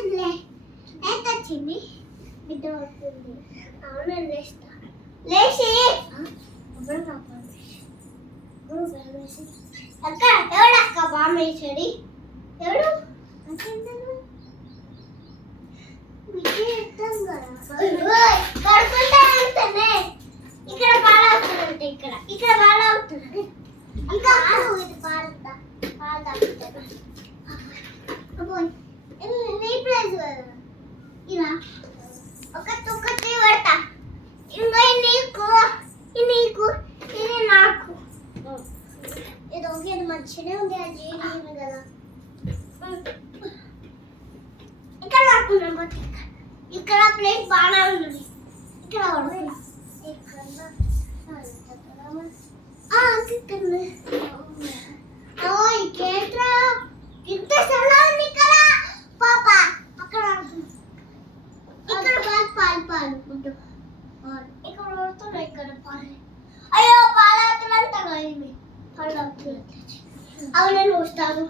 వస్తుందిలే. ఎంత వచ్చింది? బిడ్డ వస్తుంది. అవును లేస్తా. లేచి అప్పుడు కాపాడు. అక్క ఎవడక్క బామేశ్వరి? ఎవడు? కడుకుంటా అంటేనే ఇక్కడ పాలవుతుందంటే ఇక్కడ పాలవుతుంది. ఇంకా ఇది పాలుతా పాలు తాగుతాను. నీ ప్లేస్ ఇలా ఒకటి పడతా. ఇంకా నీకు నీకు ఇది నాకు ఇది ఒకే మంచిగానే ఉంది. అది ఏమి కదా ఇక్కడ పడుకున్నాం. పోతే ఇక్కడ ప్లేస్ బాగా ఉంది. ఇక్కడ పడుకున్నా. ఇంకేంట్రా ఇంత సలా ఉంది ఇక్కడ పాప. అక్కడ ఇక్కడ పాలు పాలు ఇక్కడ పడుతున్నా. ఇక్కడ పాలు అయ్యో పాలు అవుతున్నంతగా పాలు అవుతున్నా. అవి నేను వస్తాను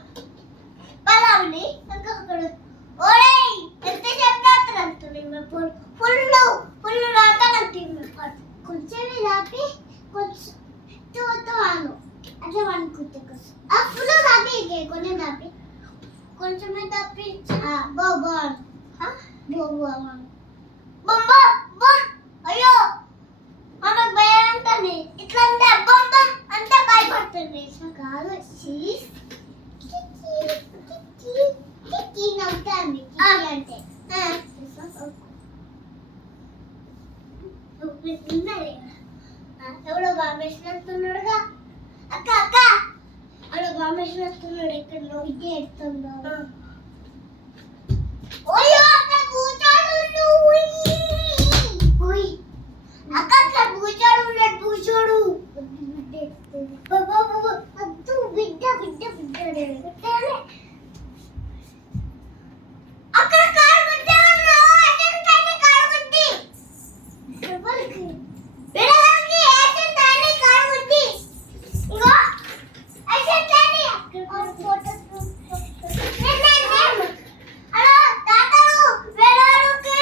పాలు అవని ఇంకా అక్కడ ఓరే ఎంత చెప్తాను ఫుల్ ఫుల్ రాతానంటే కొంచెమే దాపి కొంచెం చూస్తాను అట్లా అనుకుంటే ఆ ఫుల్ దాపి కొంచెం దాపి కొంచెమే దాపి బాబా బాబు బొమ్మ బొమ్. అయ్యో మనకు భయం అంటానే ఇట్లా అంటే బొమ్మ అంటే భయపడుతుంది. కాదు నవ్వుతాంది అంటే ఎవడో బామేసినట్టున్నాడుగా. అక్క అక్క ఎవడో బామేసినట్టున్నాడు. ఇక్కడ నవ్వుతే ఎడుతుందో. అక్క అక్క పూచాడు ఉన్నాడు. పూచాడు బిడ్డ బిడ్డ బిడ్డ అక్కడ కారు గుద్దే ఉన్నావు. అసలు కారు గుద్ది ఎవరికి వెళ్ళడానికి యాక్షన్ దాని కారు గుద్ది ఇంకో యాక్షన్ దాని అక్కడ ఫోటో హలో తాతలు వెళ్ళడానికి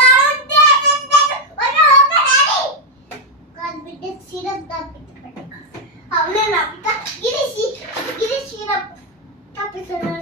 కారు గుద్ది యాక్షన్ దాని వల్ల ఒక డాడీ కాదు బిడ్డ సిరప్ దాపిట పెట్ట. అవునే నా బిడ్డ ఇది సిరప్ తప్పిసరా